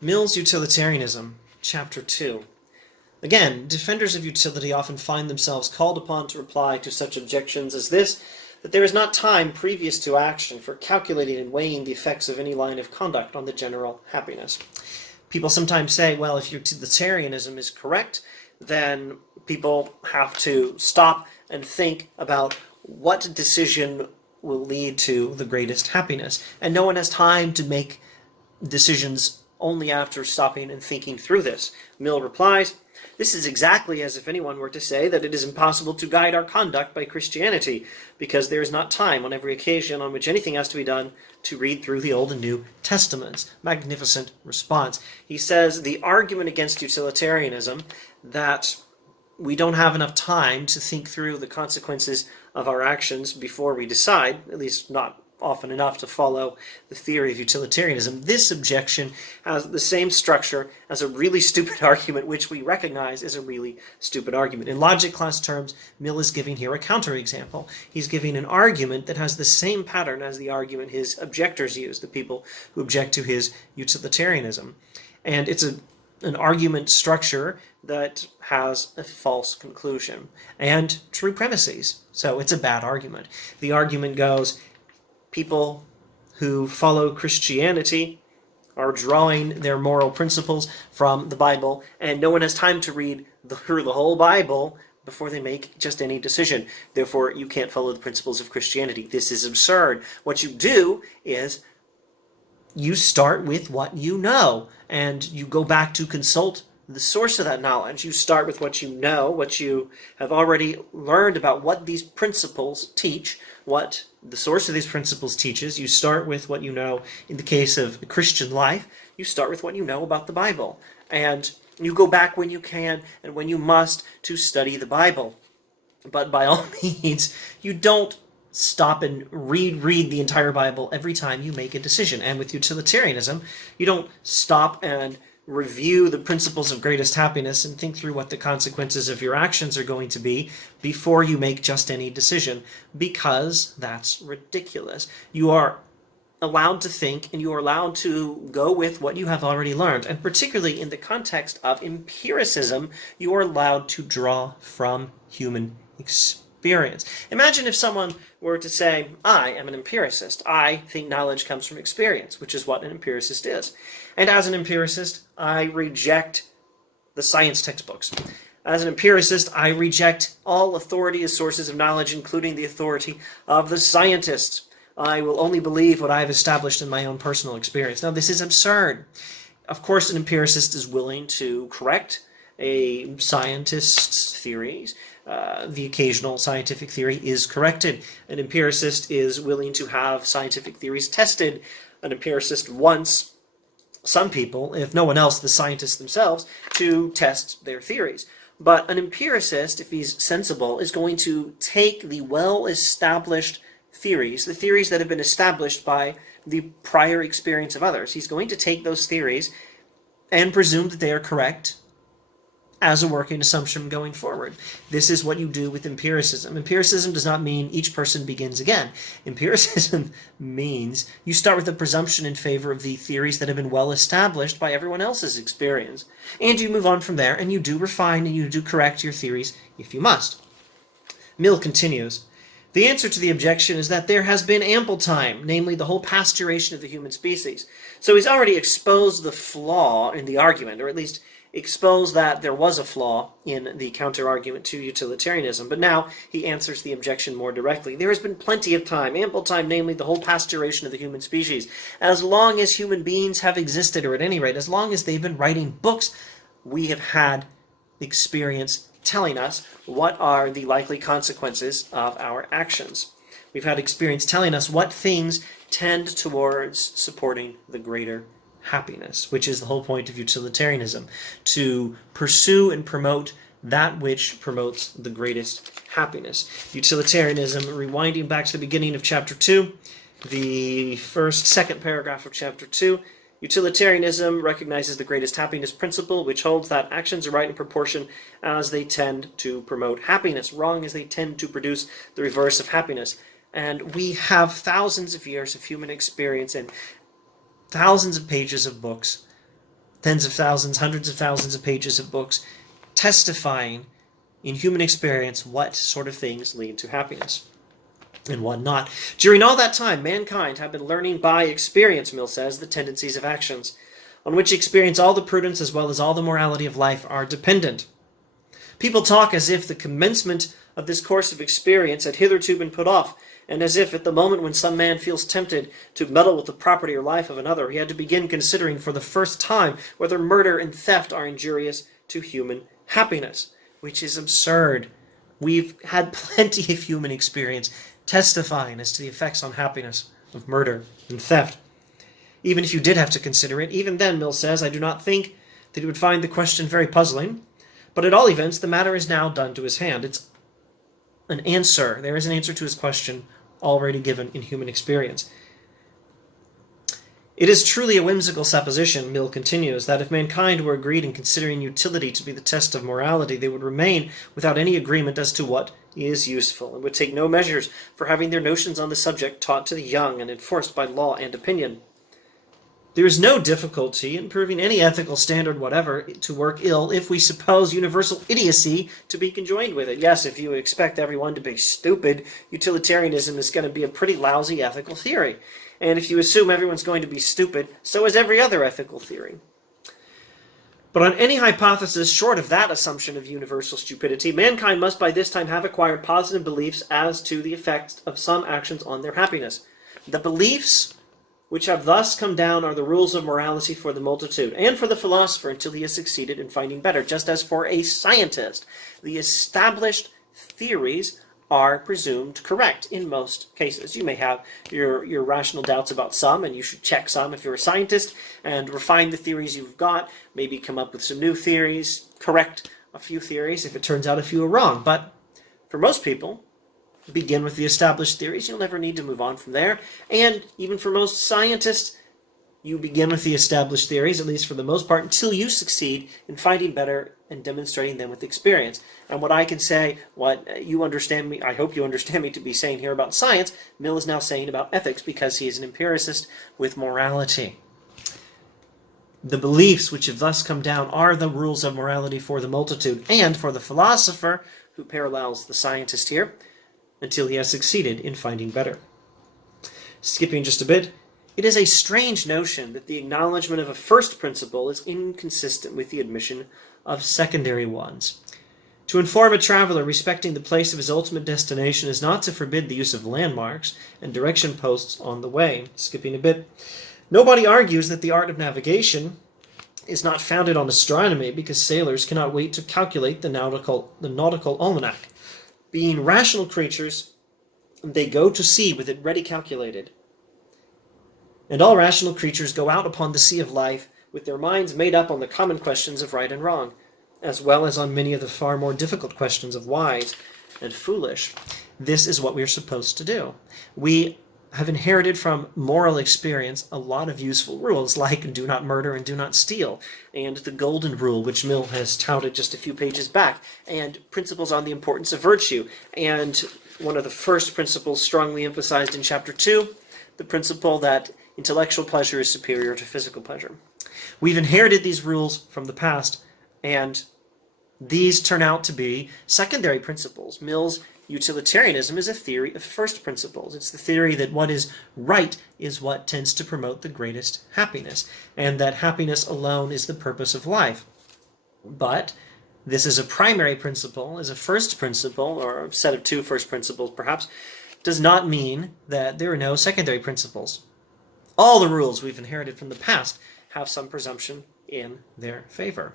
Mill's Utilitarianism, Chapter 2. Again, defenders of utility often find themselves called upon to reply to such objections as this, that there is not time previous to action for calculating and weighing the effects of any line of conduct on the general happiness. People sometimes say, well, if utilitarianism is correct, then people have to stop and think about what decision will lead to the greatest happiness. And no one has time to make decisions only after stopping and thinking through this. Mill replies, this is exactly as if anyone were to say that it is impossible to guide our conduct by Christianity, because there is not time on every occasion on which anything has to be done to read through the Old and New Testaments. Magnificent response. He says the argument against utilitarianism, that we don't have enough time to think through the consequences of our actions before we decide, at least not often enough to follow the theory of utilitarianism. This objection has the same structure as a really stupid argument, which we recognize is a really stupid argument. In logic class terms, Mill is giving here a counterexample. He's giving an argument that has the same pattern as the argument his objectors use, the people who object to his utilitarianism. And it's an argument structure that has a false conclusion and true premises. So it's a bad argument. The argument goes, people who follow Christianity are drawing their moral principles from the Bible, and no one has time to read through the whole Bible before they make just any decision. Therefore, you can't follow the principles of Christianity. This is absurd. What you do is you start with what you know, and you go back to consult the source of that knowledge. You start with what you know, what you have already learned about what these principles teach, what the source of these principles teaches. You start with what you know. In the case of Christian life, you start with what you know about the Bible. And you go back when you can and when you must to study the Bible. But by all means, you don't stop and read the entire Bible every time you make a decision. And with utilitarianism, you don't stop and review the principles of greatest happiness and think through what the consequences of your actions are going to be before you make just any decision, because that's ridiculous. You are allowed to think, and you are allowed to go with what you have already learned. And particularly in the context of empiricism, you are allowed to draw from human experience. Imagine if someone were to say, I am an empiricist. I think knowledge comes from experience, which is what an empiricist is. And as an empiricist, I reject the science textbooks. As an empiricist, I reject all authority as sources of knowledge, including the authority of the scientists. I will only believe what I have established in my own personal experience. Now, this is absurd. Of course, an empiricist is willing to correct a scientist's theories. The occasional scientific theory is corrected. An empiricist is willing to have scientific theories tested. An empiricist wants some people, if no one else, the scientists themselves, to test their theories. But an empiricist, if he's sensible, is going to take the well-established theories, the theories that have been established by the prior experience of others. He's going to take those theories and presume that they are correct as a working assumption going forward. This is what you do with empiricism. Empiricism does not mean each person begins again. Empiricism means you start with a presumption in favor of the theories that have been well established by everyone else's experience. And you move on from there, and you do refine and you do correct your theories if you must. Mill continues, the answer to the objection is that there has been ample time, namely the whole past duration of the human species. So he's already exposed the flaw in the argument, or at least expose that there was a flaw in the counter-argument to utilitarianism. But now he answers the objection more directly. There has been plenty of time, ample time, namely the whole past duration of the human species. As long as human beings have existed, or at any rate, as long as they've been writing books, we have had experience telling us what are the likely consequences of our actions. We've had experience telling us what things tend towards supporting the greater happiness, which is the whole point of utilitarianism, to pursue and promote that which promotes the greatest happiness. Utilitarianism, rewinding back to the beginning of chapter 2, the second paragraph of chapter 2, utilitarianism recognizes the greatest happiness principle, which holds that actions are right in proportion as they tend to promote happiness, wrong as they tend to produce the reverse of happiness. And we have thousands of years of human experience and thousands of pages of books tens of thousands, hundreds of thousands of pages of books testifying in human experience what sort of things lead to happiness and what not. During all that time, mankind have been learning by experience, Mill says, the tendencies of actions, on which experience all the prudence as well as all the morality of life are dependent. People talk as if the commencement of this course of experience had hitherto been put off, and as if at the moment when some man feels tempted to meddle with the property or life of another, he had to begin considering for the first time whether murder and theft are injurious to human happiness, which is absurd. We've had plenty of human experience testifying as to the effects on happiness of murder and theft. Even if you did have to consider it, even then, Mill says, I do not think that he would find the question very puzzling, but at all events, the matter is now done to his hand. It's an answer. There is an answer to his question already given in human experience. It is truly a whimsical supposition, Mill continues, that if mankind were agreed in considering utility to be the test of morality, they would remain without any agreement as to what is useful, and would take no measures for having their notions on the subject taught to the young and enforced by law and opinion. There is no difficulty in proving any ethical standard whatever to work ill if we suppose universal idiocy to be conjoined with it. Yes, if you expect everyone to be stupid, utilitarianism is going to be a pretty lousy ethical theory. And if you assume everyone's going to be stupid, so is every other ethical theory. But on any hypothesis short of that assumption of universal stupidity, mankind must by this time have acquired positive beliefs as to the effects of some actions on their happiness. The beliefs which have thus come down are the rules of morality for the multitude, and for the philosopher until he has succeeded in finding better, just as for a scientist. The established theories are presumed correct in most cases. You may have your rational doubts about some, and you should check some if you're a scientist, and refine the theories you've got, maybe come up with some new theories, correct a few theories if it turns out a few are wrong. But for most people, begin with the established theories. You'll never need to move on from there. And even for most scientists, you begin with the established theories, at least for the most part, until you succeed in finding better and demonstrating them with experience. And what I can say, what you understand me, I hope you understand me to be saying here about science, Mill is now saying about ethics, because he is an empiricist with morality. The beliefs which have thus come down are the rules of morality for the multitude, and for the philosopher, who parallels the scientist here, until he has succeeded in finding better. Skipping just a bit, it is a strange notion that the acknowledgement of a first principle is inconsistent with the admission of secondary ones. To inform a traveler respecting the place of his ultimate destination is not to forbid the use of landmarks and direction posts on the way. Skipping a bit, nobody argues that the art of navigation is not founded on astronomy, because sailors cannot wait to calculate the nautical almanac. Being rational creatures, they go to sea with it ready calculated. And all rational creatures go out upon the sea of life with their minds made up on the common questions of right and wrong, as well as on many of the far more difficult questions of wise and foolish. This is what we are supposed to do. We have inherited from moral experience a lot of useful rules, like do not murder and do not steal, and the golden rule, which Mill has touted just a few pages back, and principles on the importance of virtue, and one of the first principles strongly emphasized in Chapter 2, the principle that intellectual pleasure is superior to physical pleasure. We've inherited these rules from the past, and these turn out to be secondary principles. Mill's utilitarianism is a theory of first principles. It's the theory that what is right is what tends to promote the greatest happiness, and that happiness alone is the purpose of life. But this is a primary principle, is a first principle, or a set of two first principles perhaps, does not mean that there are no secondary principles. All the rules we've inherited from the past have some presumption in their favor.